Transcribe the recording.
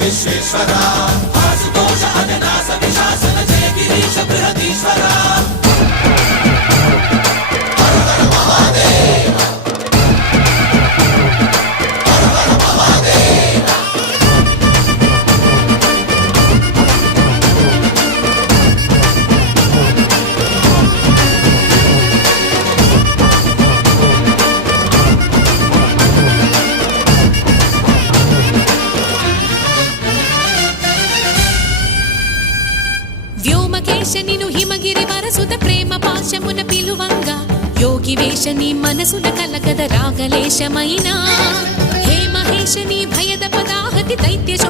విశ్వేశ్వరా ఆశుతోష అవినాశ విశాసన జయ గిరీశ బృహదీశ్వరా వ్యోమకేశనిను హిమగిరి వరసుత ప్రేమ పాశమున పిలువంగా యోగి వేషని మనసున కలకద రాగలేశమైనా హే మహేశని భయద పద